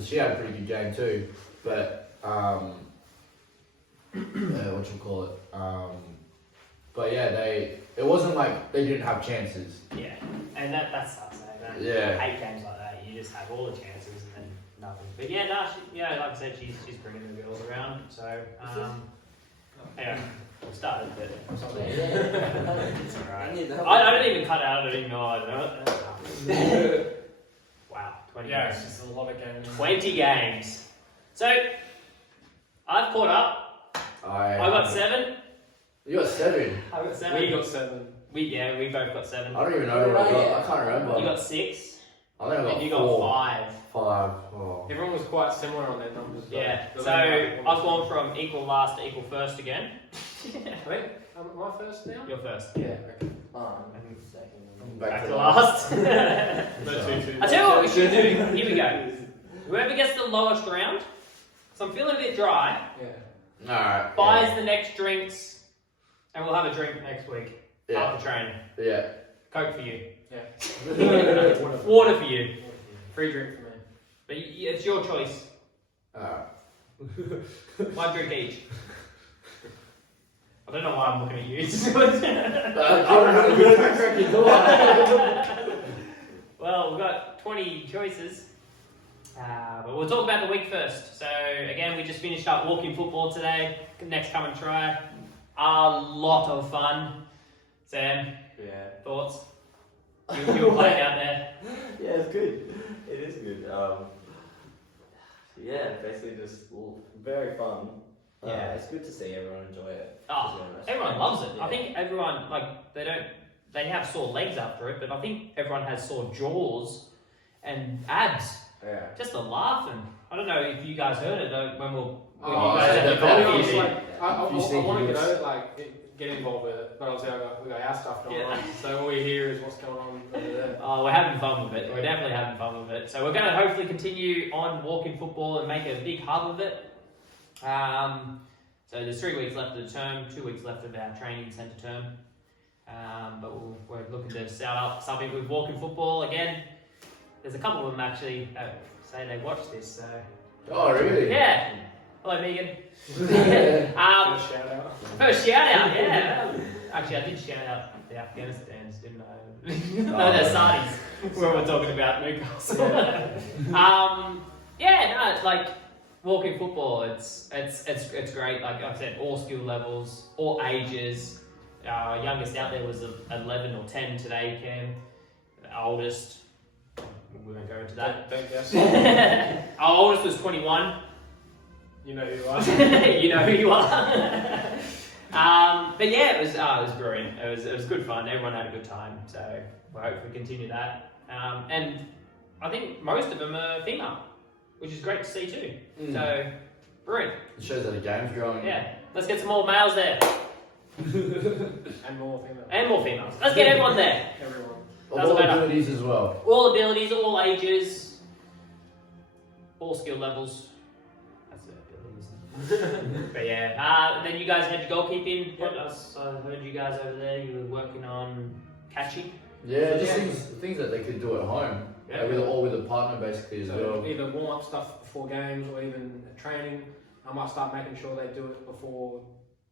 because she had a pretty good game too. But but yeah, it wasn't like they didn't have chances. Yeah, and that sucks. Yeah. I hate games like that. You just have all the chances and then nothing. But yeah, no, like I said, she's bringing the girls around. So anyway, we started, but it's alright. I don't even cut out. I don't even know. Wow, 20 Yeah, games. it's just a lot of games. 20 games. So I've caught up. I got 7. You got 7. I got 7. We got 7. We both got 7. I don't even know what I got. I can't remember. You got 6. I think I got And you 4. got 5. 5. Oh. Everyone was quite similar on their numbers. Yeah. Though. So I've gone from equal last to equal first again. I think am I first now? You're first. Yeah. Okay. Back to last. No, 2-2. I tell you what we should do. Here we go. Whoever gets the lowest round, so I'm feeling a bit dry, Yeah. Alright. buys the next drinks, and we'll have a drink next week Yeah. after training. Yeah. Coke for you. Yeah. Water for you. Free drink for me. But it's your choice. Alright. 1 drink each. I don't know why I'm looking at you. Well, we've got 20 choices. But we'll talk about the week first. So, again, we just finished up walking football today. Next come and try. A lot of fun. Sam, Yeah. thoughts? You were playing out there. Yeah, it's good. It is good. Yeah, basically just very fun. Yeah. It's good to see everyone enjoy it. Oh, everyone loves it. Yeah. I think everyone, they have sore legs after it, but I think everyone has sore jaws and abs. Yeah. Just the laughing. I don't know if you guys heard it when you Oh, guys yeah, had the yeah, I'll be golf honest, meeting. like, I want to get videos. out, get involved with it, but obviously we got our stuff going Yeah. on, so all we hear is what's going on over there. Oh, we're having fun with it. We're definitely having fun with it. So we're going to hopefully continue on walking football and make a big hub of it. So there's 3 weeks left of the term, 2 weeks left of our training centre term. But we're looking to start up something with walking football again. There's a couple of them actually say they watch this. So Oh, really? yeah. Hello, Megan. Give a shout out. First shout out, yeah. Actually, I did shout out the Afghanistans, didn't I? No, they're Saudis. When we're talking about Newcastle. Walking football. It's great. Like I said, all skill levels, all ages. Our youngest out there was 11 or 10 today, Cam. The oldest, we won't go into that. Don't guess. Our oldest was 21. You know who you are. You know who you are. But yeah, it was brilliant. It was good fun. Everyone had a good time. So we hope we continue that. And I think most of them are female, which is great to see too. So brilliant. It shows that the game's growing. Yeah, let's get some more males there And more female. and more females. Let's get everyone there. Everyone. All abilities as well. All abilities, all ages, all skill levels. That's the abilities. But yeah, then you guys had your goalkeeping. Yep. I heard you guys over there. You were working on catching. Yeah, just things that they could do at home. Yeah. With a partner basically as So well. either warm up stuff before games or even training. I might start making sure they do it before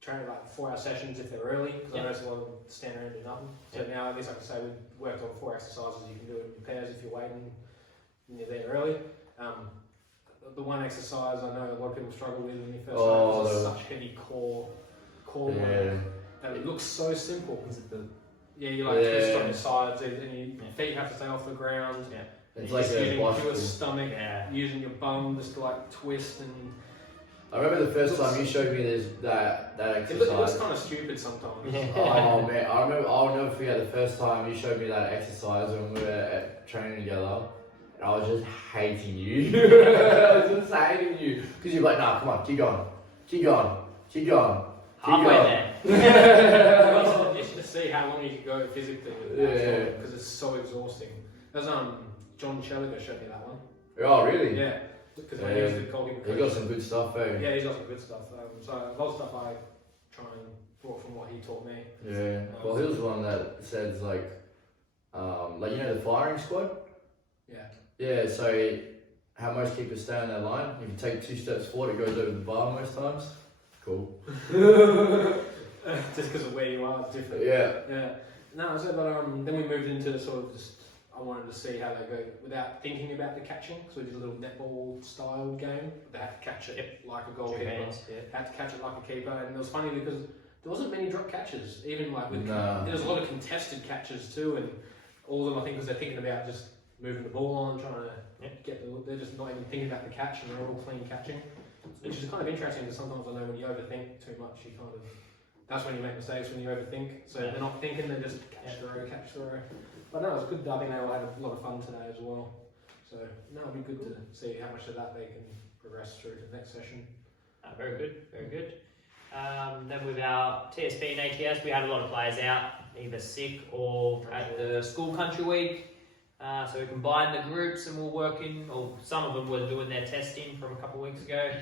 training, like 4 hour sessions if they're early, because I notice a lot of them stand around and do nothing. So now at least I can say we've worked on 4 exercises. You can do it in pairs if you're waiting and you're there early. The one exercise I know a lot of people struggle with when you first start is such heavy core work that it looks so simple. Is it the Yeah, you twist on your sides and your feet have to stay off the ground. Yeah. It's You're like just a getting into bicycle. a stomach, Yeah. using your bum just to twist and. I remember the first time you showed me that It exercise. looks kind of stupid sometimes. Oh man, I'll never forget the first time you showed me that exercise when we were training together. And I was just hating you. I was just hating you. Because you're like, nah, come on, keep going. halfway there? Just to see how long you can go physically. Yeah. Because it's so exhausting. There's John Chelliger showed me that one. Oh, really? Yeah. Because when he was the goalkeeper He coach. got some good stuff, eh? Yeah, he's got some good stuff. So a lot of stuff I try and draw from what he taught me. Yeah. Well, he was the one that says like you know the firing squad. Yeah. Yeah. So how most keepers stay on their line. If you take 2 steps forward, it goes over the bar most times. Cool. Just because of where you are, it's different. Yeah. Yeah. No, so but then we moved into sort of just I wanted to see how they go without thinking about the catching. So we did a little netball style game. They had to catch it like a goalkeeper. Had to catch it like a keeper, and it was funny because there wasn't many drop catches. Even like with there was a lot of contested catches too, and all of them I think because they're thinking about just moving the ball on, trying to get they're just not even thinking about the catch, and they're all clean catching, which is kind of interesting because sometimes I know when you overthink too much, you kind of that's when you make mistakes when you overthink. So they're not thinking, they just catch throw. But no, it was good. I think they all had a lot of fun today as well. So no, it'll be good to see how much of that they can progress through to the next session. Very good, very good. Then with our TSB and ATS, we had a lot of players out, either sick or at the school country week. So we combined the groups and we're working, or some of them were doing their testing from a couple of weeks ago.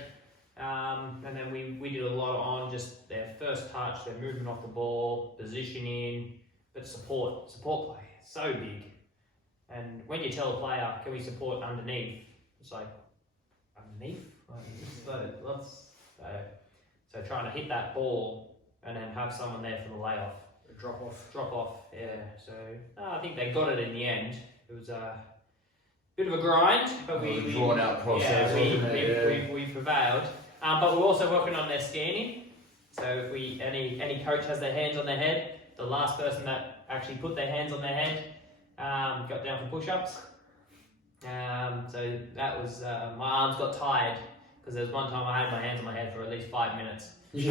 And then we did a lot on just their first touch, their movement off the ball, positioning, but support play. So big. And when you tell a player, can we support underneath? It's like, underneath? So trying to hit that ball and then have someone there for the layoff. Drop off, yeah. So I think they got it in the end. It was a bit of a grind, but we drawn out process. Yeah, we prevailed. But we're also working on their scanning. So if any coach has their hands on their head, the last person that actually put their hands on their head got down for push-ups. So that was my arms got tired because there was one time I had my hands on my head for at least 5 minutes. But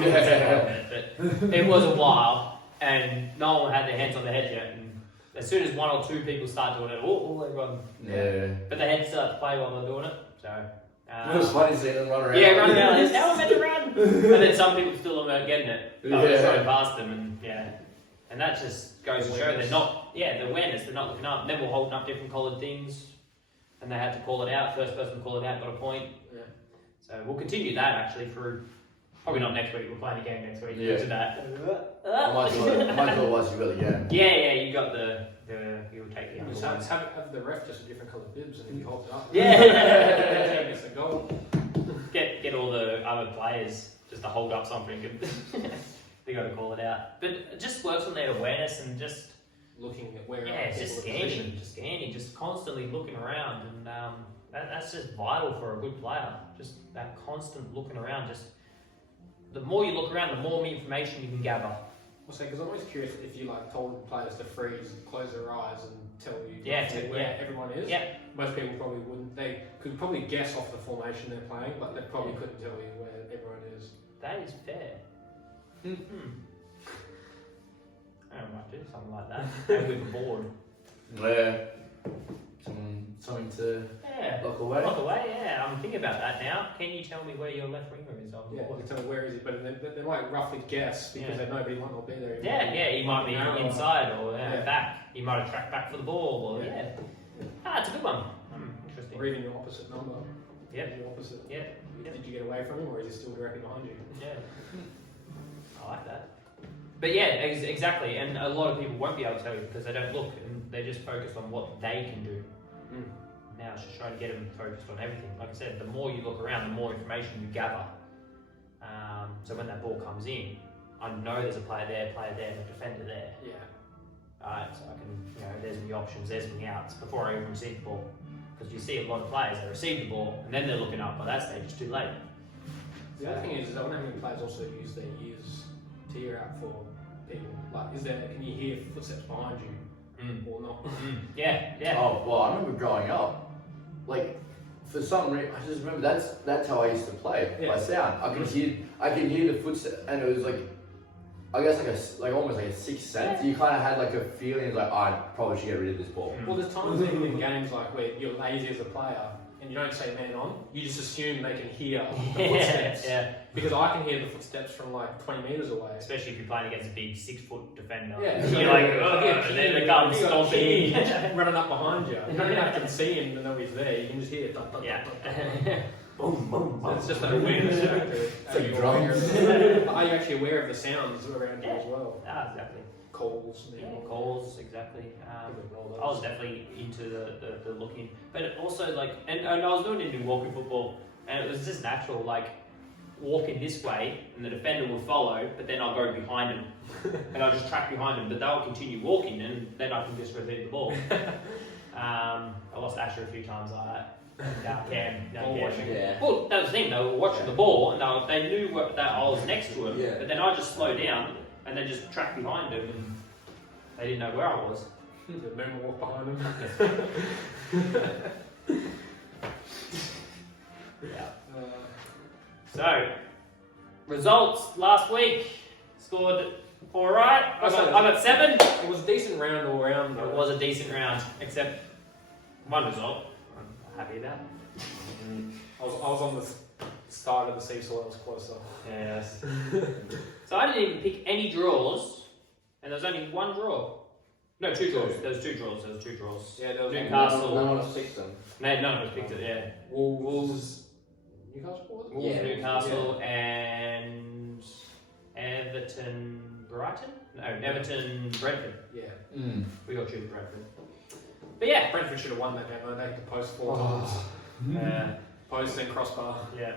it was a while, and no one had their hands on their head yet. And as soon as 1 or 2 people start doing it, everyone. Yeah. But the heads start to play while they're doing it. So. It was funny seeing them run around. Yeah, run around. It's how I'm meant to run. And then some people still aren't getting it. Just going past them, and that just goes to show they're not. Yeah, the awareness. They're not looking up. And then we're holding up different coloured things, and they had to call it out. First person to call it out got a point. Yeah. So we'll continue that actually through. Probably not next week. We're playing a game next week. Yeah. To that. I might do it once you've got the game. Yeah. You got the. You'll take the other ones. Have the ref just a different coloured bibs, and if you hold it up, Yeah. it's a goal. Get all the other players just to hold up something. They got to call it out. But it just works on their awareness and just looking at where. Yeah, just scanning, just constantly looking around, and that's just vital for a good player. Just that constant looking around. Just the more you look around, the more information you can gather. Well, because I'm always curious if you told players to freeze, close their eyes, and tell you where everyone is. Yeah. Most people probably wouldn't. They could probably guess off the formation they're playing, but they probably couldn't tell you where everyone is. That is fair. I might do something like that. And with the board. Yeah. Something to lock away. Lock away, yeah. I'm thinking about that now. Can you tell me where your left winger is on the board? You can tell me where is it, but they might roughly guess because they know he might not be there. He might be inside or back. He might have tracked back for the ball. Or it's a good one. Interesting. Or even your opposite number. Yeah. Your opposite. Yeah. Did you get away from him, or is he still directly behind you? Yeah. I like that. But yeah, exactly. And a lot of people won't be able to tell you because they don't look and they're just focused on what they can do. Now it's just trying to get them focused on everything. Like I said, the more you look around, the more information you gather. So when that ball comes in, I know there's a player there, and a defender there. Yeah. Alright, so I can, there's the options, there's the outs before I even receive the ball. Because you see a lot of players that receive the ball and then they're looking up. By that stage, it's too late. The other thing is I wonder how many players also use their ears to hear out for people. Like, can you hear footsteps behind you or not? Yeah. Oh well, I remember growing up, for some reason, I just remember that's how I used to play by sound. I could hear the footsteps, and it was I guess almost like a sixth sense. You kind of had a feeling I probably should get rid of this ball. Well, there's times even in games where you're lazy as a player and you don't say man on, you just assume they can hear the footsteps. Because I can hear the footsteps from 20 metres away. Especially if you're playing against a big 6-foot defender. Yeah. You're and then they come stomping. Running up behind you. You don't even have to see him to know he's there. You can just hear it. Boom, boom, boom. It's just an awareness factor. It's like Are you drums. are you actually aware of the sounds around you Yeah. as well? Ah, exactly. Calls. Yeah, calls, exactly. I was definitely into the looking, but it also like, and I was doing it in walking football, and it was just natural, like walking this way, and the defender would follow, but then I'll go behind him, and I'll just track behind him, but they'll continue walking, and then I can just repeat the ball. I lost Asher a few times like that. Ball watching. Yeah. Well, that was the thing. They were watching the ball, and they knew that I was next to him, Yeah. but then I just slowed down and then just tracked behind him, and they didn't know where I was. The men walk behind them. Yeah. Uh, So, results last week scored all right. I got 7. it was a decent round all round. It was a decent round, except one result. I'm happy about. I was on the start of the seesaw. I was closer. Yes. So I didn't even pick any draws, and there was only one draw. No, 2 draws. There was 2 draws. Yeah, there was Newcastle. No one else picked them. No, none of us picked it. Yeah. Wolves. Newcastle. Was it? Wolves, Yeah. Newcastle, and Everton, Brighton. No, Everton, Brentford. Yeah. We all choose Brentford. But yeah. Brentford should have won that game. They had to post 4 Oh. times. Post and crossbar. Yeah.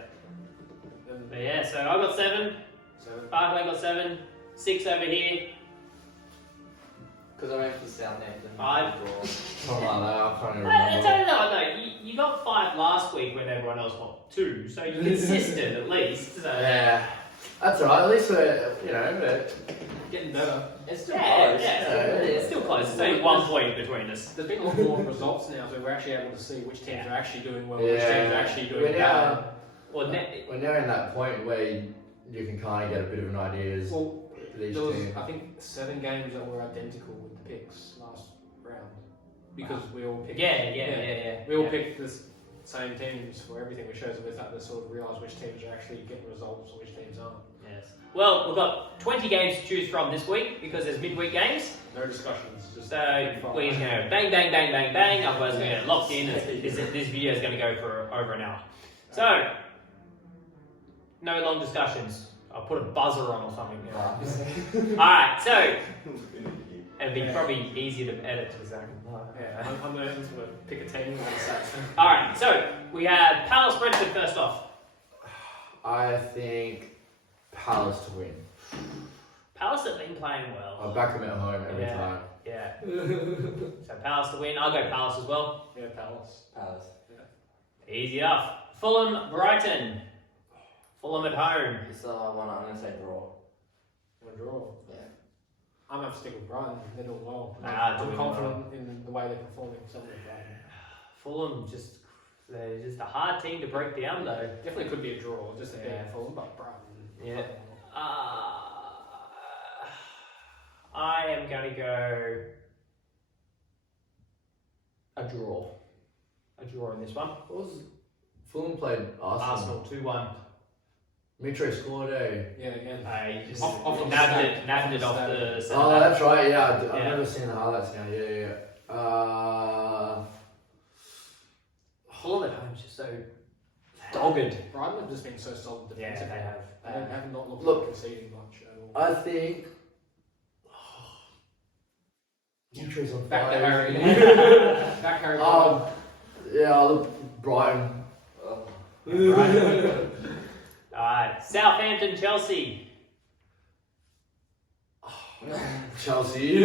And But yeah. So I got 7. 7. Barclay got 7. 6 over here. Because I went for Southampton. 5. Something like that. I can't even I tell remember. you no. You got 5 last week when everyone else got 2, so you're consistent at least. So Yeah. That's alright. At least we're, but Getting better. It's still yeah, close. it's still close. It's only 1 point between us. There's been a lot more results now, so we're actually able to see which teams are actually doing well, which Yeah. teams are actually doing We're bad. now- Well, we're now in that point where you can kind of get a bit of an idea as Well, for each there was, team. I think, 7 games that were identical with the picks last round because we all picked. yeah. We all picked the same teams for everything, which shows that we're starting to sort of realise which teams are actually getting results and which teams aren't. Yes. Well, we've got 20 games to choose from this week because there's midweek games. No discussions, just So we're going to bang, bang, bang, bang, bang. Otherwise, we're going to get locked in. And this video is going to go for over an hour. So, no long discussions. I'll put a buzzer on or something. Alright, so it'd be probably easier to edit to the second. Yeah, I'm going to pick a team and say. Alright, so we have Palace Brentford first off. I think Palace to win. Palace have been playing I'll well. back them at home every Yeah. time. Yeah. So Palace to win. I'll go Palace as well. Yeah, Palace. Palace. Easy enough. Fulham, Brighton. Fulham at home. It's one I'm going to say draw. Want to draw? Yeah. I'm going to stick with Brighton. They're doing well. Nah, I'm doing confident in the way they're performing. Something like Brighton. Fulham they're just a hard team to break down though. Definitely could be a draw, just a Yeah. bad Fulham, but Brighton. Yeah. I am going to go a draw. A draw in this one. What was Fulham played Arsenal? Arsenal 2-1. Mitro scored, eh? Yeah, again. You just Off the nabbed stat. it off the centre Oh, back. that's right. Yeah, I've Yeah. never seen the highlights now. Yeah. Fulham at home is just so dogged. Brighton have just been so solid Yeah, defensively. they have. They have not looked Look. like conceding much at all. I think. Mitro's on Back to fire. Harry. Back Harry. Yeah, I look Brighton. Oh. Alright, Southampton, Chelsea. Chelsea.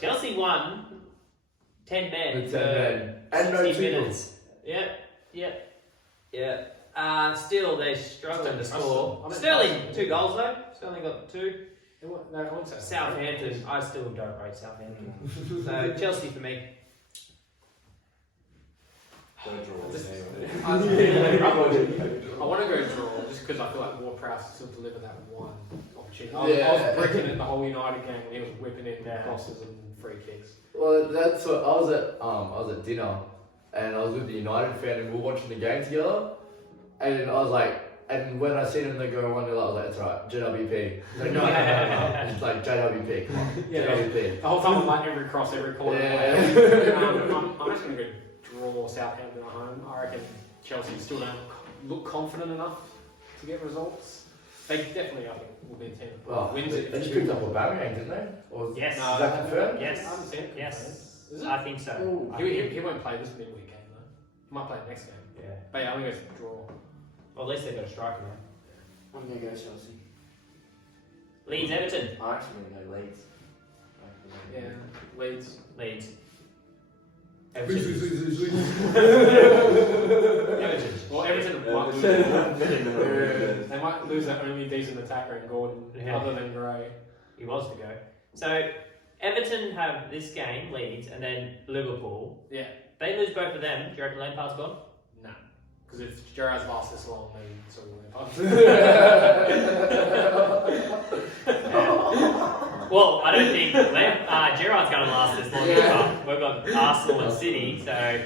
Chelsea won 10 men. With 10 men. And no 60 two minutes. Yeah. Still, they're struggling to score. I'm Sterling, 2 goals though. Sterling got 2. No, I wouldn't say Southampton, I still don't rate Southampton. So Chelsea for me. Go draw. Just- anyway. I want to go draw just because I feel like Ward-Prowse still deliver that one opportunity. I was bricking it the whole United game when he was whipping in crosses and free kicks. Well, that's what I was at dinner, and I was with the United fan, and we were watching the game together, and I was like, and when I seen him they go 1-0, I was like, it's alright, JWP. He's like, no. It's like JWP, come on, JWP. The whole time I'm like every cross, every corner. Yeah. I'm just going to go draw Southampton at home. I reckon Chelsea still don't look confident enough to get results. They definitely, I think, will be a team that Well, wins they it. just picked up Aubameyang, didn't they? Or Yes. is that confirmed? Yes. I haven't seen it confirmed. Yes. Is it? I think so. Ooh. I He think- won't play this midweek game though. He might play next game. Yeah. But yeah, I'm going to go for the draw. Well, at least they've got a striker now. I'm gonna go Chelsea. Leeds Everton. I'm actually gonna go Leeds. Yeah, Leeds. Leeds. Everton. Everton. Well, Everton might lose. They might lose their only decent attacker in Gordon, Yeah. other than Gray. He was to go. So Everton have this game, Leeds, and then Liverpool. Yeah. They lose both of them. Do you reckon Lampard's gone? No. Because if Gerard's last this long, then so will Well, I don't think Gerrard's going to last this long. Yeah. We've got Arsenal and City, so I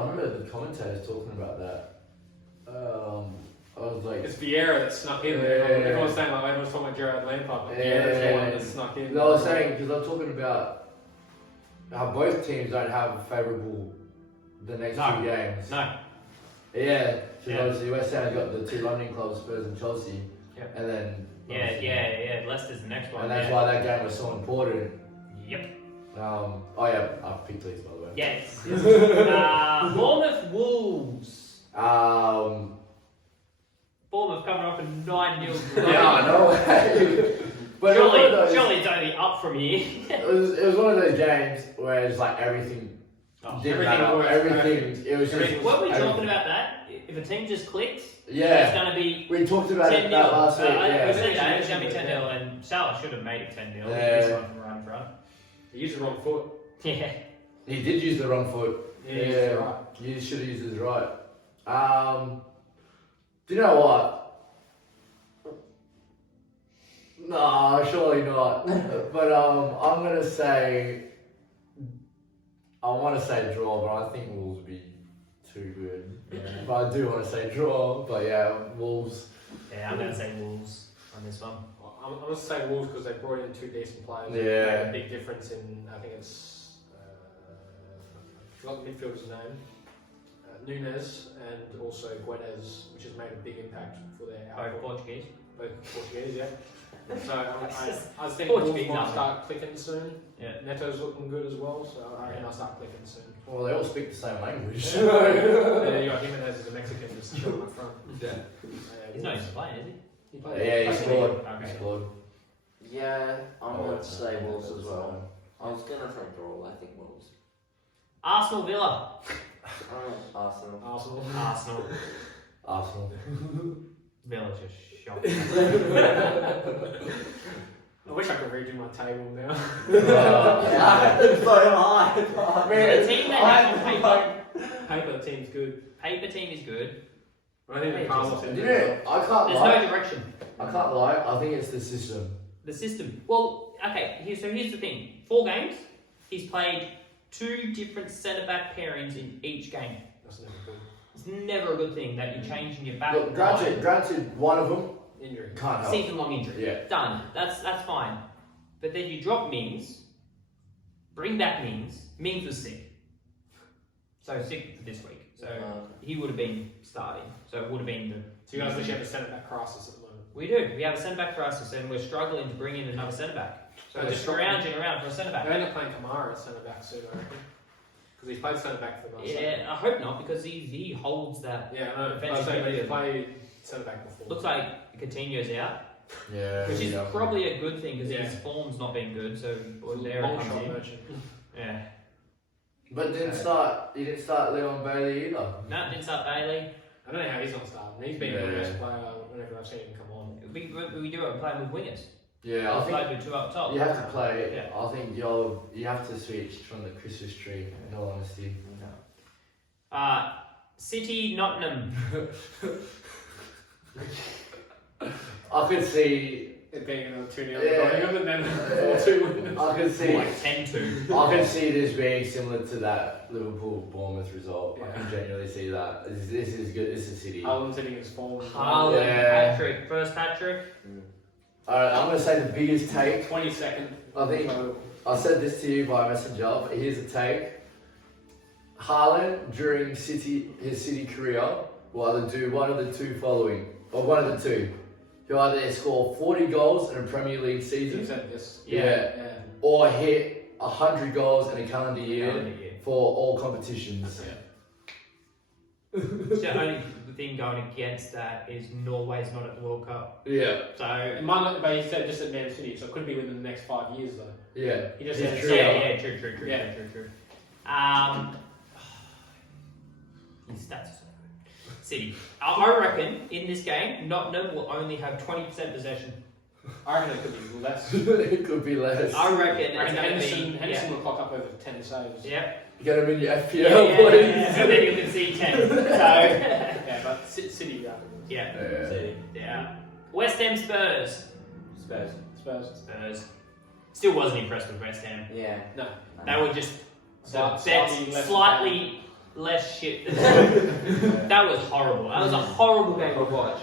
remember the commentators talking about that. I was like, It's Vieira that snuck in there. Yeah. Everyone's saying like everyone's talking about Gerard Lampard, but Yeah. Vieira's the one that snuck in. I was saying because I'm talking about how both teams don't have favourable the next No. two games. no. Yeah, so Yeah. obviously West Ham's got the two London clubs, Spurs and Chelsea, Yep. and then Yeah, obviously- yeah. Leicester's the next one. and that's yeah. why that game was so important. Yep. Oh yeah, I picked Leeds by the way. Yes. Bournemouth Wolves. Bournemouth coming off a 9-0 Yeah, no way. But it was one of those- surely it's only up from here. it was one of those games where it's like everything didn't everything matter. worked Everything. It was just. Everything Weren't we everything. talking about that? If a team just clicks, it's Yeah, going to be we talked about 10 it 0. that last week. We Yeah. said that, it's going to be 10 0, and Salah should have made it 10 0. Yeah. This one from right in front. He used the wrong foot. Yeah. He did use the wrong foot. Yeah, he used it right. You should have used his right. Do you know what? No, surely not. But I'm gonna say. I want to say draw, but I think Wolves would be too good. But I do want to say draw. But yeah, Wolves. Yeah, I'm going to say Wolves on this one. I'm going to say Wolves because they brought in two decent players. Yeah. Made a big difference in, I think it's, I forgot the midfielder's name, Nunes and also Guedes, which has made a big impact for their Both output. Portuguese. Both Portuguese, yeah. So I think Portuguese Wolves might aren't start clicking soon. Yeah. Neto's looking good as well, so I reckon I'll start clicking soon. Well, they all speak the same language. Yeah, you got Jimenez as a Mexican just chilling up front. Yeah. He's not even playing, is he? He played. Yeah, he Okay. scored. Okay. He scored. Yeah, I'm Oh, going to it's say not- Wolves as it's well. I was going to say draw, I think Wolves. Arsenal Villa. Arsenal. Arsenal. Arsenal. Arsenal. Villa's just shocking. I wish I could redo my table now. Yeah, it's so high. The team they have on paper, Paper, the team's good. paper team is good. But I think the Yeah, Carlos just- team. Yeah, I can't There's lie. no direction. I can't lie. I think it's the system. The system. Well, okay, so here's the thing. 4 games, he's played 2 different centre-back pairings in each game. That's never good. It's never a good thing that you're changing your back Look, granted, one of them Injury. can't help. season-long injury. Yeah. Done. That's fine. But then you drop Mings, bring back Mings. Mings was sick. So sick this week. So he would have been starting. So it would have been the... So you guys literally have a centre back crisis at the moment. We do. We have a centre-back crisis and we're struggling to bring in another centre-back. So I we're just scrounging around for a centre-back. They end up playing Kamara at centre back soon, I reckon. Because he's played centre back for the last. Yeah, I hope not because he holds that. Yeah, I know. I Defensive was saying, but he's midfield. played centre back before. Looks like Coutinho's out, Yeah. which is yeah. probably a good thing because Yeah. his form's not been good. So Ordero long comes shot in. merchant. Yeah. But didn't start. You didn't start Leon Bailey either. No, didn't start Bailey. I don't know how he's not starting. He's been the Yeah. best player whenever I've seen him come on. We do it. We're playing with wingers. Yeah, I We think played with 2 up top. you have to play. Yeah. I think you have to switch from the Christmas tree. In all honesty. City Nottingham. I could see. It being another 2-0 Yeah. and then 4-2 winners. I could see. Like 10-2. I can see this being similar to that Liverpool Bournemouth result. I Yeah. can genuinely see that. This is good. This is City. Haaland's hitting his form. Haaland Yeah. hat-trick. First hat-trick. Alright, I'm gonna say the biggest take. 22nd. I think I said this to you by messenger, but here's a take. Haaland during his City career will either do one of the two following, or one of the two. He'll either score 40 goals in a Premier League season, Yeah. or hit 100 goals in a calendar year for all competitions. The only thing going against that is Norway's not at the World Cup. Yeah. So It might not, but he said just at Man City, so it could be within the next 5 years though. Yeah. He just It's said true. true. Yeah. His stats are so good. City. I reckon in this game, Nottingham will only have 20% possession. I reckon it could be less. It could be less. I reckon it's going to Henderson will clock up over 10 saves. Yep. You get him in your FPL, Yeah, boys. and then you can see 10. So, Yeah, but City, yeah. City. Yeah. West Ham Spurs. Spurs. Spurs. Still wasn't impressed with West Ham. Yeah. No. They were just Slightly less slightly less shit than that was horrible. That was a horrible game to watch.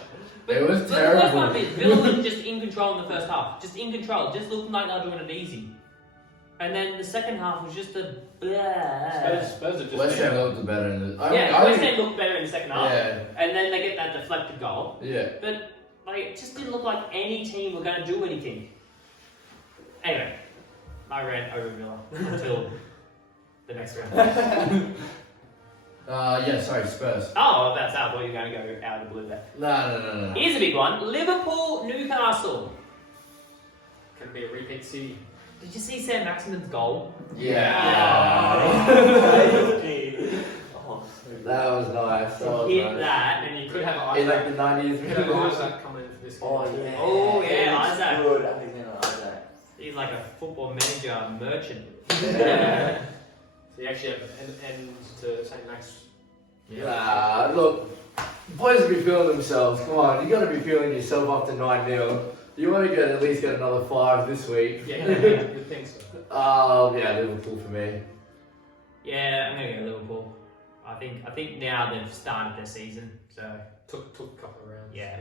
But, It was but the worst terrible. one is Villa were just in control in the first half. Just in control. Just looking like they were doing it easy. And then the second half was just a blah. Spurs are just West Ham looked better in the. West Ham looked better in the second half. Yeah. And then they get that deflected goal. Yeah. But like, it just didn't look like any team were going to do anything. Anyway, I ran over Villa until the next round. Sorry, Spurs. Oh, that's out. I thought you were going to go out of the blue there. No. Here's a big one. Liverpool, Newcastle. Can be a repeat City. Did you see Sam Maximin's goal? Yeah. Oh, That was nice. That was Hit nice. that. And you could have In Isaac. like the 90s. You could have Isaac coming in for this game. Oh, yeah. Oh, yeah, He's Isaac. good. I think Isaac. He's like a football manager merchant. Yeah. So you actually have end to St. Max. Look, boys will be feeling themselves. Come on, you got to be feeling yourself after 9-0. You want to at least get another 5 this week. Yeah, you'd think so. Yeah, Liverpool for me. Yeah, I'm going to go Liverpool. I think now they've started their season, so Took a couple of rounds. Yeah.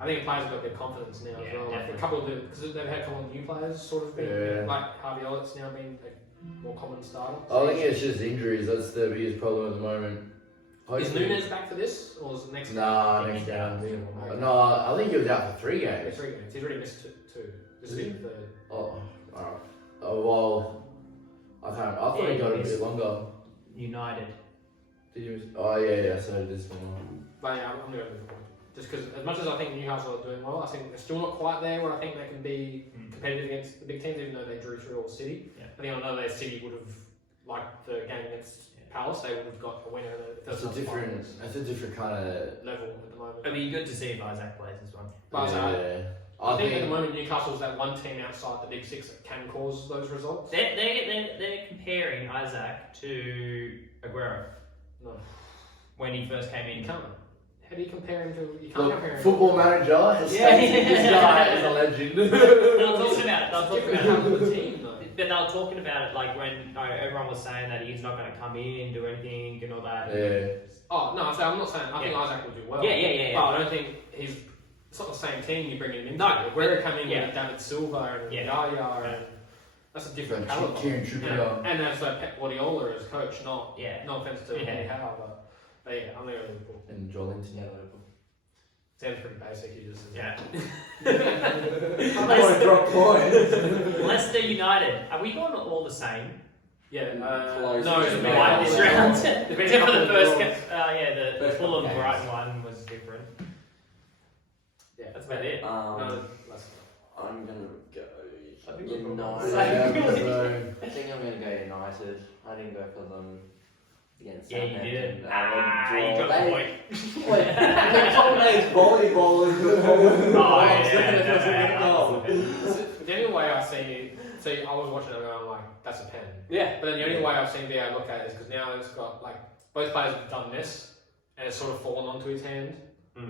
I think the players have got their confidence now Yeah, as well. Like definitely. a couple of because they've had a couple of new players sort of been Yeah. like Harvey Elliott's now been a more common starter. I think it's just injuries. That's the biggest problem at the moment. Is Nunes back for this or is it next Nah, game? next game. Yeah. No, I think he was out for 3 Yeah, games. 3 games. He's already missed two. This Is will be he? the third. Oh, alright. Oh well, I thought he got a bit longer. United. Did you? Oh yeah. So this one. But yeah, I'm going to go Liverpool. Just because as much as I think Newcastle are doing well, I think they're still not quite there where I think they can be competitive against the big teams, even though they drew through all City. Yeah. I think I know their City would have, like the game against Palace, they would have got a winner in the That's first a half different. finals That's a different kind of. level at the moment. It'd be good to see if Isaac plays this one. But Yeah. I think at the moment Newcastle's that one team outside the big six that can cause those results. They're comparing Isaac to Aguero No, when he first came you in. can't. How do you compare him to? You can't compare Look, him. football manager has Yeah. stated this guy is a legend. They were talking about it. It's a different level of the team though. But they were talking about it like when everyone was saying that he's not going to come in, do anything, and all that. Yeah. Oh no, I'm not saying. I think Isaac will do well. Yeah. But I don't think he's. It's not the same team you bring him into. No, Aguero coming yeah. with David Silva and Yeah. Yaya, and that's a different caliber. Kieran Trippier. And that's Pep Guardiola as coach. Not Yeah. no offense to Yeah. Eddie Howe, but yeah, I'm going to go Liverpool. And Joelinton. Yeah, Liverpool. Sounds pretty basic. He just Yeah. I'm going to drop points. Leicester United. Are we going all the same? Yeah. Close. No, it's Just been Like this round. Except for the first. games. The First Fulham couple Brighton games. one was different. Yeah, That's about it. No, Leicester. I'm gonna go I think we've got United. Yeah, I think I'm gonna go United. I didn't go for them against Yeah, you did. Southampton. You dropped the point. Wait, they told me it's volleyballers before. Oh, yeah. The only way I see, I was watching it and I'm like, that's a pen. Yeah. But then the only way I've seen VAR look at it is because now it's got like both players have done this and it's sort of fallen onto his hand.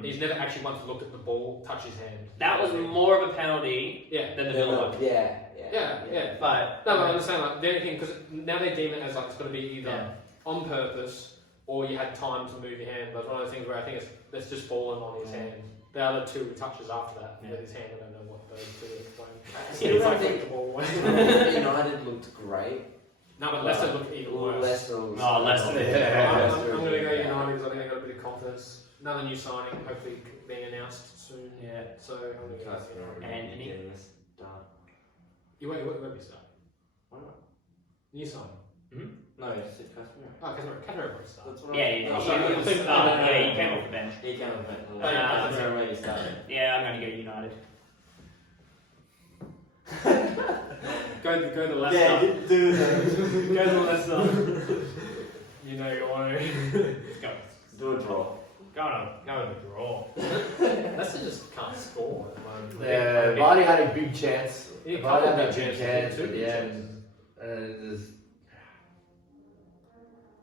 He's never actually once looked at the ball, touch his hand. That was more of a penalty Yeah. than the Villa one. Yeah. Yeah. But No, but I'm just saying like the only thing because now they deem it as like it's got to be either Yeah. on purpose or you had time to move your hand. But it's one of those things where I think it's just fallen on his hand. The other two touches after that with his hand, I don't know what those two are playing. I still don't think the ball away. United looked great, No, but Leicester look even worse. Leicester. Oh, Leicester. Yeah. I'm going to go United because I think they've got a bit of confidence. Another new signing, hopefully being announced soon. Yeah. So I'm going to go United. Anthony. You won't be start. Why not? New signing. No, you said Casemiro. Oh, Casemiro probably start. That's what Yeah, I he Oh, sorry, he came off the bench. He came on the bench. Oh, yeah, Casemiro maybe started. Yeah, I'm going to go United. Go the Leicester. Yeah, do that. Go the Leicester. You know you want to. Go. Do a draw. Go with the draw. Leicester just can't score at the moment. Yeah, Vardy had a big chance. Yeah, Vardy couple had big a big chances, chance, two but big yeah, chances. just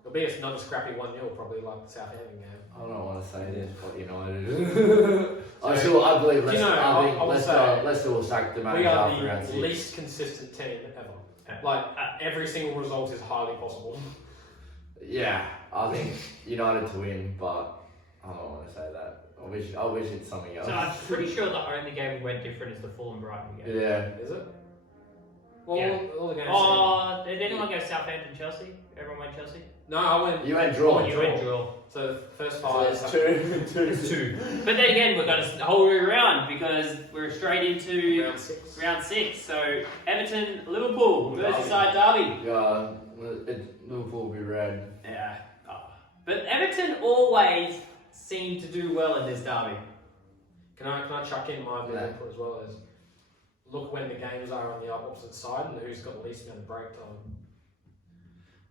It'll be another scrappy 1-0 probably like the Southampton game. I don't want to say this, but United. I believe Do you Leicester. know, I think I will Leicester, say, Leicester will sack the We manager are after round the 6. least consistent team ever. Yeah. Like every single result is highly possible. Yeah, I think United to win, but I don't want to say that. I wish it's something else. So I'm pretty sure the only game we went different is the Fulham Brighton game. Yeah. Is it? Well, Yeah. all the games. Oh, did anyone go Southampton, Chelsea? Everyone went Chelsea? No, I went. You went draw. You went draw. So the first So five. it's two. It's 2. But then again, we've got a whole round because we're straight into round 6. round 6. So Everton, Liverpool, Merseyside derby. Yeah, Liverpool will be red. Yeah. Oh. But Everton always seem to do well in this derby. Can I chuck in my bit Yeah. input as well as look when the games are on the opposite side and who's got the least amount of break time.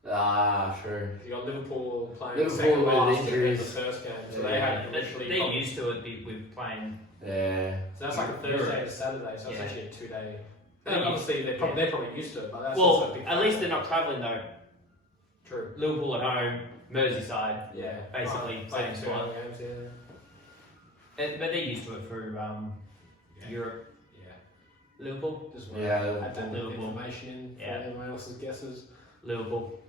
Ah, sure. You got Liverpool playing Liverpool second with last in the injuries. first game, so Yeah. they had But literally. they're used to it with playing. Yeah. So that's like a Thursday to Saturday, so it's Yeah. actually a 2-day. They're Obviously, they're probably used to it, but that's Well, also a big at least they're not travelling though. True. Liverpool at home, Merseyside. Yeah. Basically, Right. same Like squad. games, yeah. But they're used to it through Europe. Yeah. Liverpool. Just Yeah, want to add that bit of Liverpool. information in for Yeah. everyone else's guesses. Liverpool.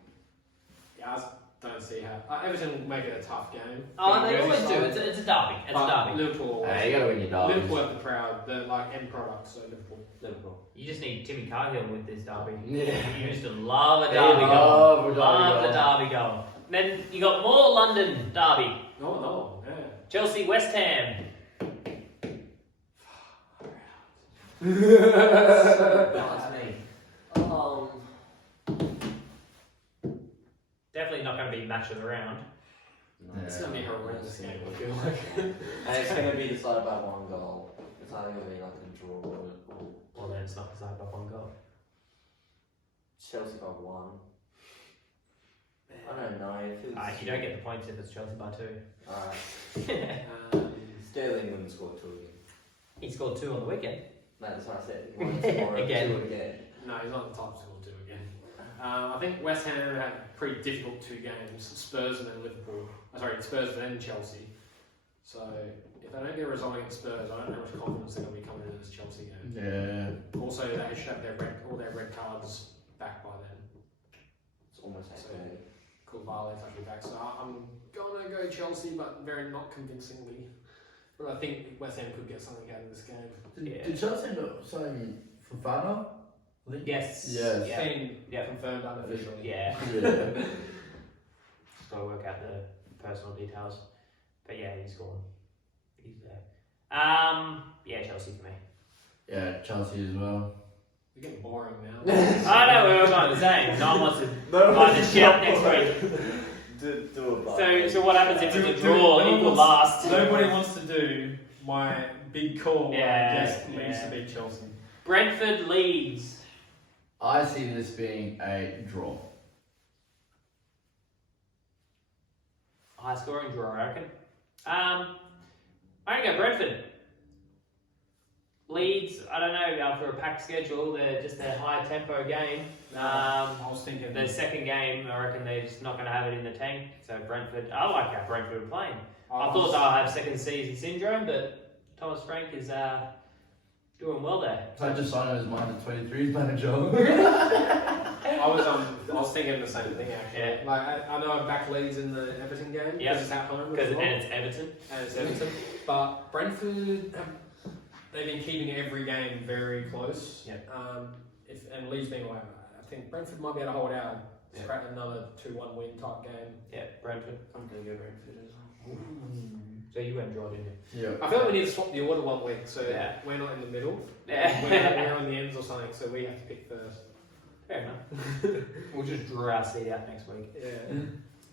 Yeah, I don't see how. Everton will make it a tough game. Oh, they Merseyside, always do. It's a derby. It's a but derby. Liverpool. Hey, you gotta win your derbies. Liverpool have the crowd. They're like end product, so Liverpool. You just need Timmy Cahill with this derby. Yeah. He used to love a He derby love goal. a derby Love the goal. derby goal. Then you got more London derby. No, yeah. Chelsea West Ham. That's me. Definitely not going to be match of the round. It's gonna be a horrendous game. I feel like. And it's going to be decided by 1 goal. It's either going to be like a draw or Well, then it's not decided by 1 goal. Chelsea by 1. I don't know. It feels You don't get the points if it's Chelsea by 2. Alright. Sterling wouldn't score 2 again. He scored 2 on the weekend. No, that's what I said. He won't score Again. 2 again. No, he's not the type to score 2 again. I think West Ham had pretty difficult 2 games. Spurs and then Liverpool. Spurs and then Chelsea. So if they don't get a result against Spurs, I don't know how much confidence they're going to be coming into this Chelsea game. Yeah. Also, they should have all their red cards back by then. It's almost So, 8:30. Carvalho's actually back. So I'm going to go Chelsea, but very not convincingly. But I think West Ham could get something out of this game. Did Chelsea end up signing Fofana? I think. Yes. Yes. It's Yeah. been Yeah. confirmed unofficially. Yeah. Yeah. Just got to work out the personal details. But yeah, he's gone. He's there. Yeah, Chelsea for me. Yeah, Chelsea as well. We're getting boring now. I know we're all going the same. No one wants to buy the shout next week. Do a bar. So what happens if it's a draw equal last? Nobody wants to do my big call. Yeah, I guess Leeds yeah. to beat Chelsea. Brentford Leeds. I see this being a draw. High scoring draw, I reckon. I'm going to go Brentford. Leeds, I don't know, after a packed schedule, they're just a high tempo game. I was thinking. The second game, I reckon they're just not going to have it in the tank. So Brentford, I like how Brentford are playing. I thought they'll have second season syndrome, but Thomas Frank is doing well there. So I just signed him as my under-23s manager. I was thinking the same thing actually. Yeah. Like I know I backed Leeds in the Everton game Yep. because it's at home Because as well, and it's Everton. and it's Everton. But Brentford, they've been keeping every game very close. Yep. And Leeds being like think Brentford might be able to hold out. Yeah. Scrap another 2-1 win type game. Yeah, Brentford. I'm going to go Brentford as well. So you went draw, didn't you? Yeah. I feel like we need to swap the order 1 week, so Yeah. we're not in the middle. Yeah. We're on the ends or something, so we have to pick first. Fair enough. We'll just draw our seat out next week. Yeah.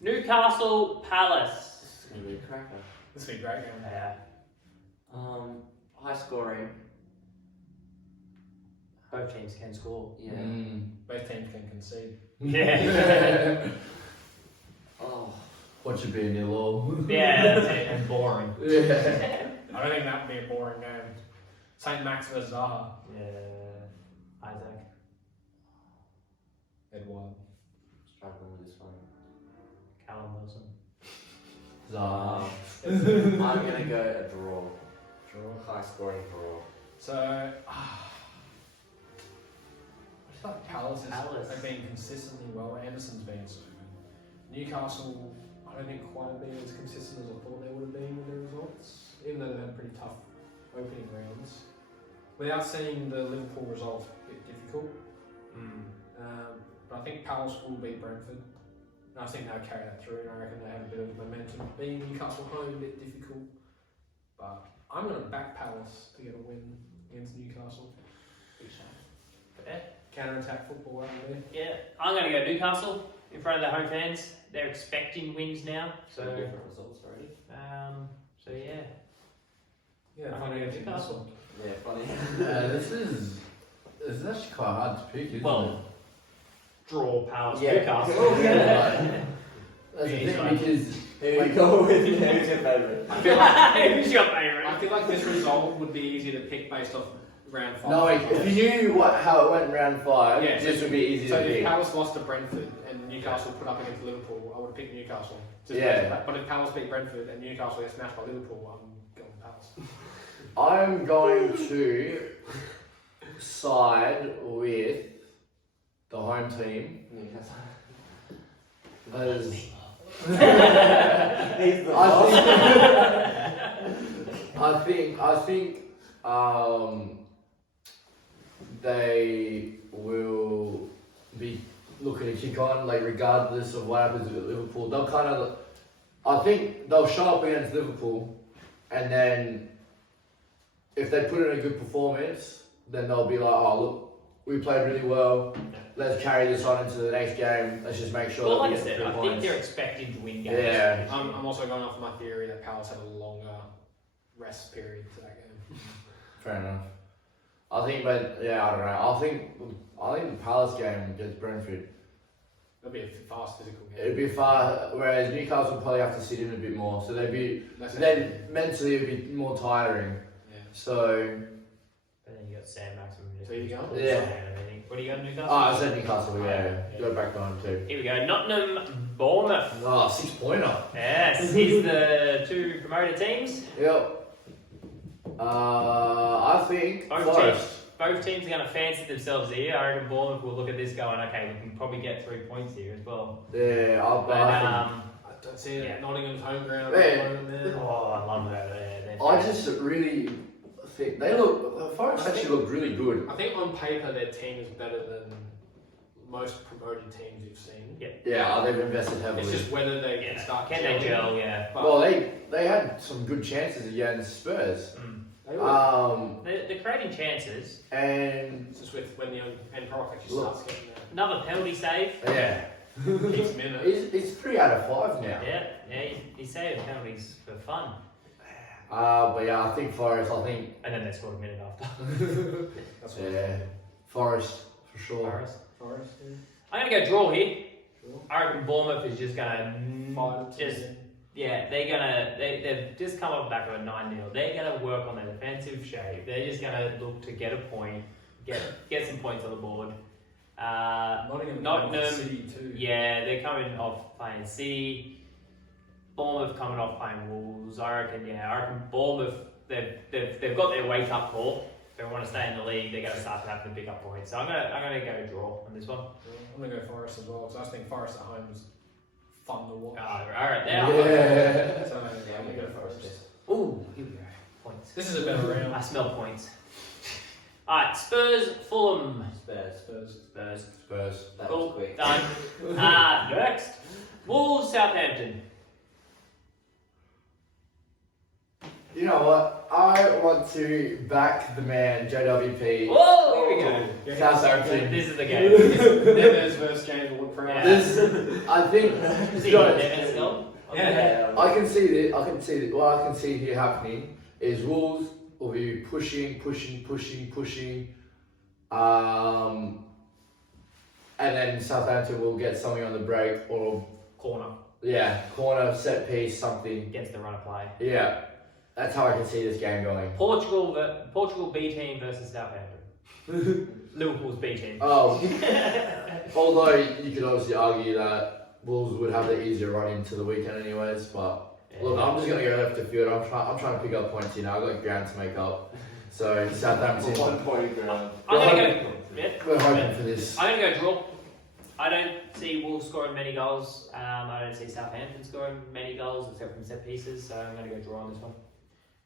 Newcastle Palace. This is going to be a cracker. This will be a great game. Yeah. High scoring. Both teams can score. Yeah. Both teams can concede. Yeah. Oh. What should be a nil all? Yeah, that's it. And boring. Yeah. I don't think that would be a boring game. St. Max versus Zaha. Yeah. Isaac. Edward. Struggling with this one. Callum Wilson. Zaha. I'm going to go a draw. Draw. High scoring draw. So, I feel like Palace have been consistently well. Anderson's been so good. Newcastle, I don't think quite been as consistent as I thought they would have been with their results, even though they had pretty tough opening rounds. Without seeing the Liverpool result, a bit difficult. But I think Palace will beat Brentford. And I think they'll carry that through, and I reckon they have a bit of momentum. Being Newcastle home, a bit difficult. But I'm going to back Palace to get a win against Newcastle. Yeah. Counter-attack football out there. Yeah. I'm going to go Newcastle in front of their home fans. They're expecting wins now. So, Different results already. so yeah. Yeah, I'm funny gonna go game. Newcastle. Yeah, funny. This is actually quite hard to pick, isn't Well, draw Palace Yeah. Newcastle. it? That's the Yeah, thing because Who do you go with? Who's your favourite? I feel like Who's your favourite? I feel like this result would be easy to pick based off round 5. no, if you knew how it went in round 5, Yeah, this would be easy so to if pick. Palace lost to Brentford and Newcastle put up against Liverpool, I would have picked Newcastle. Just Yeah. based on that. But if Palace beat Brentford and Newcastle get smashed by Liverpool, I'm going Palace. I'm going to side with the home team. As He's the boss. I think they will be looking to kick on, like regardless of what happens with Liverpool. They'll kind of, I think they'll show up against Liverpool, and then if they put in a good performance, then they'll be like, oh look, we played really well. Let's carry this on into the next game. Let's just make sure Well, that like we I get said, the I 3 think points. they're expecting to win games. Yeah. I'm also going off my theory that Palace have a longer rest period to that game. Fair enough. I think, but yeah, I don't know. I think the Palace game against Brentford, It'll be a fast physical game. it'd be far. Whereas Newcastle probably have to sit in a bit more, so then mentally it'd be more tiring. Yeah. So, And then you got Sam Maximum. So you go? Yeah. What do you got, Newcastle? I said Newcastle. Yeah, go back on too. Here we go. Nottingham, Bournemouth. Oh, 6-pointer. Yes, here's the 2 promoted teams. Yep. I think Both Forest. Both teams are going to fancy themselves here. I reckon Bournemouth will look at this going, okay, we can probably get 3 points here as well. Yeah, But, I don't see it. Yeah. Nottingham's home ground. Yeah. at the moment, man. oh, I love that. They're I just really think they look. Forest actually look really good. I think on paper their team is better than most promoted teams you've seen. Yeah, they've invested heavily. It's just whether they can yeah. start Can they gelling. gel? Yeah. But Well, they had some good chances against Spurs. they will. They're creating chances. And It's just with when the end product actually Look. starts getting there. Another penalty save. yeah, Keeps them in it. it's 3 out of 5 now. Yeah, he saved penalties for fun. But yeah, I think Forest. I think And then they scored a minute after. That's what yeah, Forest for sure. Forest. Forest. Yeah. I'm going to go draw here. Sure. I reckon Bournemouth is just going Five, to just yeah, they've just come off the back of a 9-0. They're gonna work on their defensive shape. They're just gonna look to get a point, get some points on the board. Nottingham, City too. yeah, they're coming off playing City. Bournemouth coming off playing Wolves. I reckon Bournemouth they've got their wake up call. If they want to stay in the league, they're gonna start to have to pick up points. So I'm gonna go draw on this one. I'm gonna go Forest as well because I just think Forest at home is fun to watch. Alright, now. Yeah. So Yeah, I'm going to go Forest. Ooh, here we go. Points. This is a better round. I smell points. Alright, Spurs, Fulham. Spurs. Spurs. Spurs. That Cool. was quick. Done. Next. Wolves, Southampton. You know what? I want to back the man, JWP. Whoa, here we go. Yeah, Southampton. This is the game. Neves versus James Ward-Prowse. Yeah. This, I think. Is he to be honest, Neves still? Yeah. I can see this. What I can see here happening is Wolves will be pushing, and then Southampton will get something on the break or corner, set piece, something. Against the run of play. Yeah, that's how I can see this game going. Portugal B team versus Southampton. Liverpool's B team. Oh, although you could obviously argue that Wolves would have the easier run into the weekend anyways, but look, I'm just gonna go left of field. I'm trying to pick up points here now. I've got ground to make up. So Southampton. 1 point ground. I'm gonna go. Yeah. We're hoping for this. I'm gonna go draw. I don't see Wolves scoring many goals. I don't see Southampton scoring many goals except from set pieces. So I'm gonna go draw on this one.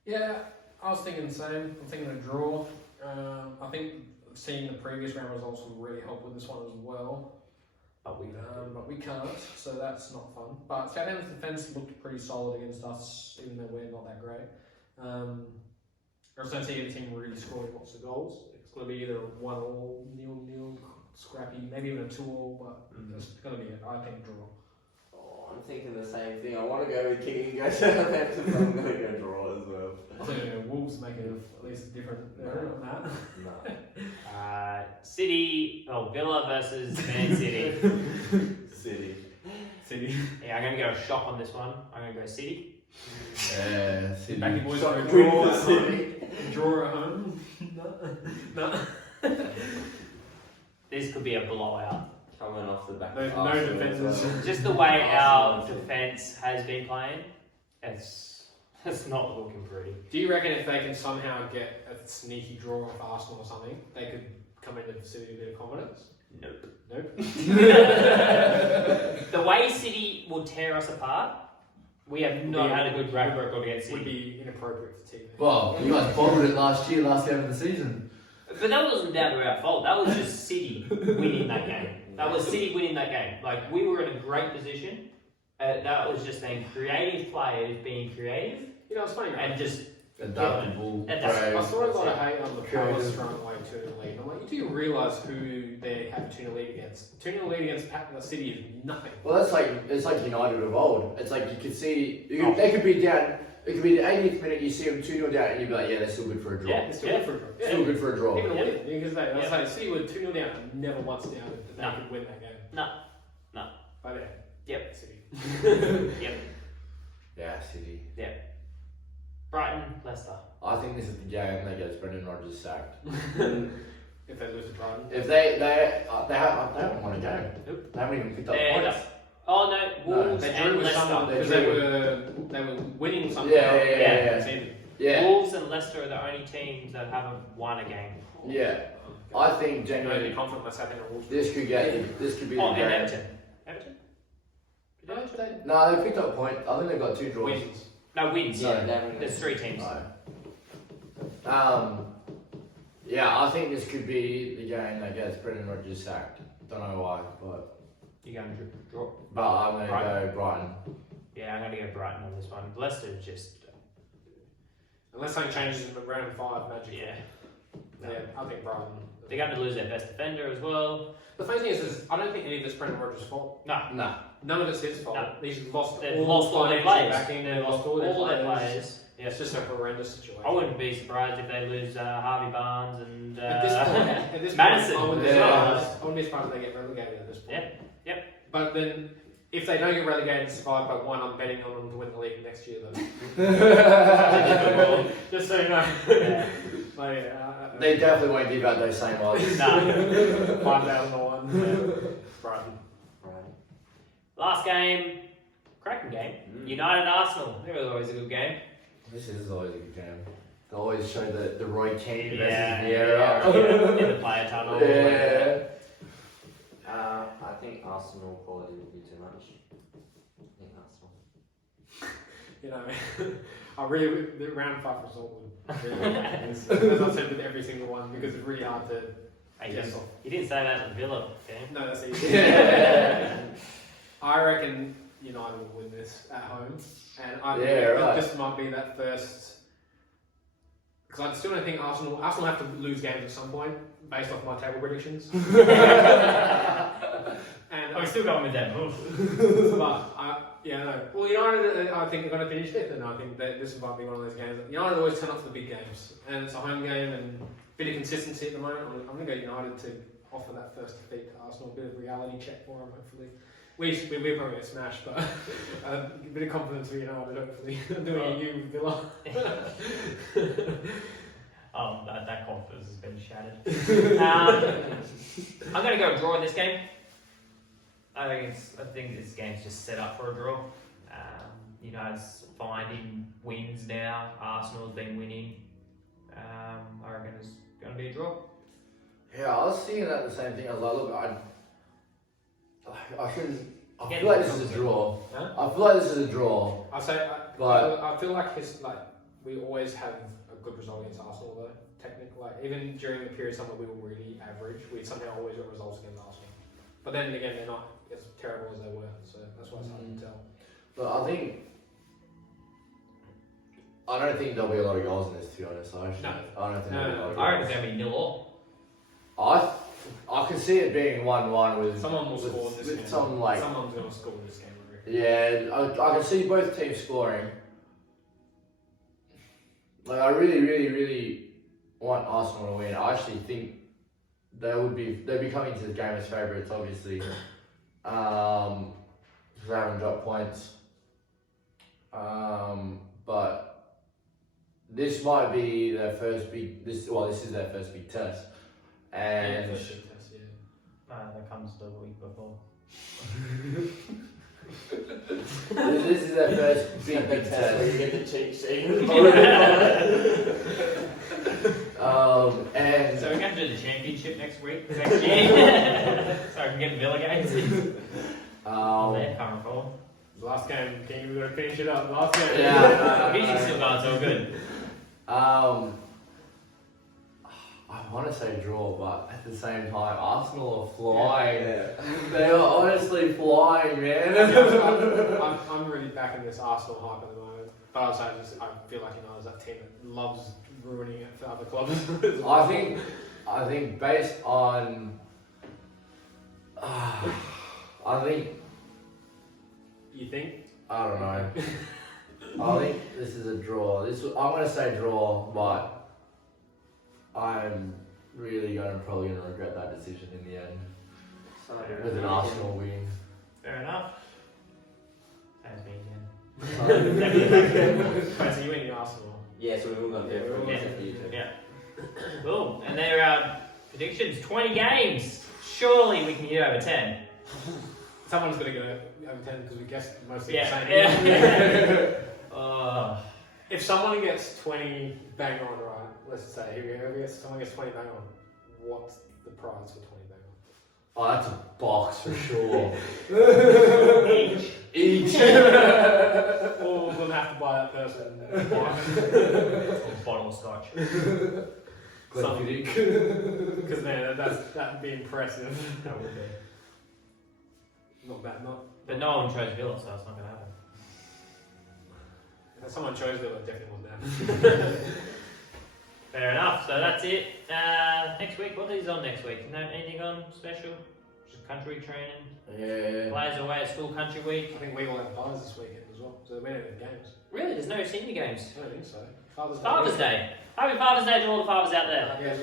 Yeah, I was thinking the same. I'm thinking a draw. I think seeing the previous round results will really help with this one as well. But we can't, so that's not fun. But Southampton's defence looked pretty solid against us, even though we're not that great. I just don't see any team really scoring lots of goals. It's going to be either 1-1, 0-0, scrappy, maybe even a 2-2, but it's going to be, I think, draw. Oh, I'm thinking the same thing. I want to go with King and go Southampton, but I'm going to go draw as well. I think Wolves make it at least different than that. No. Villa versus Man City. City. Yeah, I'm gonna go a shock on this one. I'm gonna go City. Yeah, City. Back in boys Shot go win draw for at City. home. Draw at home. No. This could be a blowout. Coming off the back. No of Arsenal defences. as well. Just the way our Arsenal. defence has been playing, it's not looking pretty. Do you reckon if they can somehow get a sneaky draw off Arsenal or something, they could come into the City with a bit of confidence? Nope. Nope. The way City will tear us apart, we have not had a good track record against Would City. be inappropriate for team. Well, you guys bottled it last game of the season. But that wasn't down to our fault. That was just City winning that game. That was City winning that game. Like, we were in a great position. That was just then creative players being creative You know, it's funny, right? and just Adaptable, Yeah. brave. I saw a lot of hate on the Palace Creative. throwing away 2-0 lead. I'm like, you do realise who they have a 2-0 lead against? 2-0 lead against the City is nothing. Well, it's like United of old. It's like you could see they could be down. It could be the 80th minute. You see them 2-0 down, and you'd be like, yeah, they're still good for a draw. Yeah. It's still good for a draw. Yeah. Still good for a draw. Even a Yeah. win. Because I was Yeah. like, City were 2-0 down and never once doubted that they No. could win that game. No. But yeah. Yep. City. Yep. Yeah, City. Brighton, Leicester. I think this is the game that gets Brendan Rodgers sacked. If they lose to Brighton. If they haven't won a game. Nope. They haven't even picked up They're points. Oh no, Wolves They drew and with Leicester. someone because They they were winning something. Yeah. It's ended. Yeah, Wolves and Leicester are the only teams that haven't won a game. yeah. I think I'm really genuinely confident that's happening at Wolves. this could be the Oh, and game. Everton. Everton? No, they No, they picked up points. I think they've got 2 draws. wins. No, wins. No. There's 3 teams. No. Yeah, I think this could be the game that gets Brendan Rodgers sacked. Don't know why, but You're going to draw. I'm gonna go Brighton. Yeah, I'm going to go Brighton on this one. Leicester just. Unless something changes in the round 5 magic. Yeah. Yeah, I think Brighton. They're going to lose their best defender as well. The funny thing is I don't think any of this Brendan Rodgers' fault. Nah. None of it's his fault. No. He's lost They've all lost all their players. backing. They've lost all their players. Yeah. It's just a horrendous situation. I wouldn't be surprised if they lose Harvey Barnes and At this point, Madison. I wouldn't be Yeah. surprised. I wouldn't be surprised if they get relegated at this point. Yep. But then, if they don't get relegated and survive by 1, I'm betting on them to win the league next year. Though. Just so you know. Yeah. They definitely won't give out those same odds. No. 5,001. Brighton. Last game, cracking game. United Arsenal. It was always a good game. This is always a good game. They always show the Roy Keane versus Yeah, Vieira. in the player tunnel. Yeah. I think Arsenal quality will be too much. I think Arsenal. You know, I really, the round 5 result would really, as I said with every single one, because it's really hard to Hey, Yes. you didn't say that in Villa game. No, that's easy. I reckon United will win this at home, and I think this might be that first. Because I still don't think Arsenal have to lose games at some point based off my table predictions. And Oh, we still going with them. Well, United, I think they're going to finish fifth, and I think that this might be one of those games. United always turn up for the big games, and it's a home game and a bit of consistency at the moment. I'm going to go United to offer that first defeat to Arsenal, a bit of reality check for them, hopefully. We'll probably get smashed, but a bit of confidence for United, hopefully. I'm doing a you, Villa. That confidence has been shattered. I'm going to go draw in this game. I think this game's just set up for a draw. United's finding wins now. Arsenal's been winning. I reckon it's going to be a draw. Yeah, I was thinking that the same thing. I was like, look, I feel like this is a draw. Huh? I feel like this is a draw. I feel like we always have a good result against Arsenal though. Technically, even during the period somewhere we were really average, we somehow always got results against Arsenal. But then again, they're not as terrible as they were, so that's why it's hard to tell. But I don't think there'll be a lot of goals in this, to be honest. I don't think there'll be a lot of goals. I reckon it's going to be 0-0. I can see it being 1-1 with Someone will score this game. Someone's going to score this game, I reckon. Yeah, I can see both teams scoring. Like, I really, really, really want Arsenal to win. I actually think they'd be coming to the game as favourites, obviously. Because they haven't dropped points. But this might be their first big. This is their first big test, and That comes the week before. this is their first big test. Where you get the cheat sheet. And So we're going to do the championship next year. So I can get Villa games. Their current form. Last game, King, we've got to finish it up. Last game. Yeah. Music's still going, so good. I want to say draw, but at the same time, Arsenal are flying. Yeah. They are honestly flying, man. I'm really backing this Arsenal hype at the moment. But I feel like United's that team that loves ruining it for other clubs. I think based on, You think? I don't know. I think this is a draw. I'm gonna say draw, but I'm really probably gonna regret that decision in the end. With an Arsenal win. Fair enough. That's me again. Wait, so you win in Arsenal? Yeah, so we're all going to do it. Yeah. Cool. And there are predictions. 20 games. Surely we can get over 10. Someone's got to go over 10 because we guessed mostly Yeah. the same. Yeah. If someone gets 20 bang on, right, let's say, someone gets 20 bang on, what's the prize for 20 bang on? Oh, that's a box for sure. Each. Or we're going to have to buy that person A bottle of scotch. because man, that'd be impressive. That would be. Not bad, But no one chose Villa, so it's not going to happen. If someone chose it, it definitely was them. Fair enough. So that's it. Next week, what is on next week? Anything on special? Just country training. Yeah. Players away at school country week. I think we all have buys this weekend as well, so we don't have games. Really? There's no senior games. I don't think so. Father's Day. Happy Father's Day to all the fathers out there. Yeah,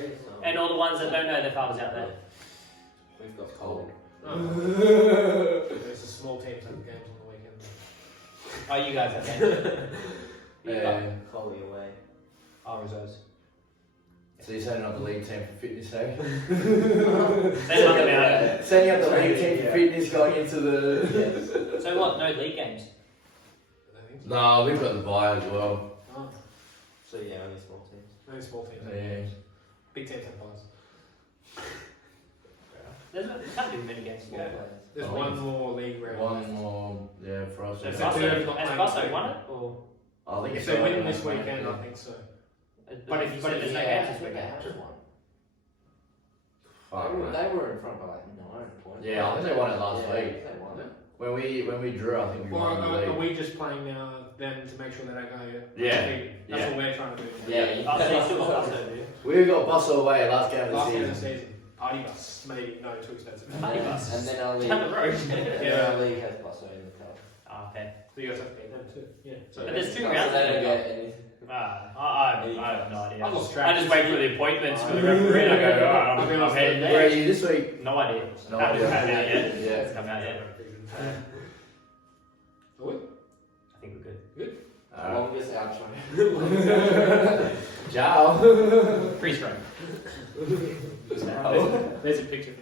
And all the ones that don't know their fathers out there. We've got cold. There's a small teams have games on the weekend. Oh, you guys have games. Coley away. Oh, reserves. So you're setting up the league team for fitness, eh? They're not about it. Setting up the league team for fitness going into the... So what? No league games? I don't think so. No, we've got the bye as well. Oh, So yeah, only small teams. only small teams have Yeah. games. Big teams have buys. There can't be many games. Small Yeah. players. There's Oh, one more league round. One more, yeah, for us. Has So two have got Basso playing won it? Or? I think If so. they win this weekend, I think so. But if you said there's no games this they weekend. have one. I Fuck, man. They were in front by like 9 points. Yeah, I think they won it last Yeah, week. They won it. When we drew, I think we Well, won the are league. we just playing now them to make sure they don't go? Yeah. undefeated? That's Yeah. what we're trying to do. Yeah, Oh, so you still got us over here. We got Bustle away last game of the Last game season. of the season. Party bus. Maybe no, too expensive. Party bus. And then our league. Down the road. Yeah. Our league has Busso in the cup. Oh, okay. So you guys have to pay them too. Yeah. So But there's 2 So rounds they in don't the get anything. I have no idea. I've lost I track. just wait for the appointments for the referee and I go, oh, I've been I'm lost heading track. Where are there. you this week? No idea. No Haven't idea. come out yet. Yeah. It's come out yet. Are we? I think we're good. Longest outro. Ciao. Free stroke. There's a picture.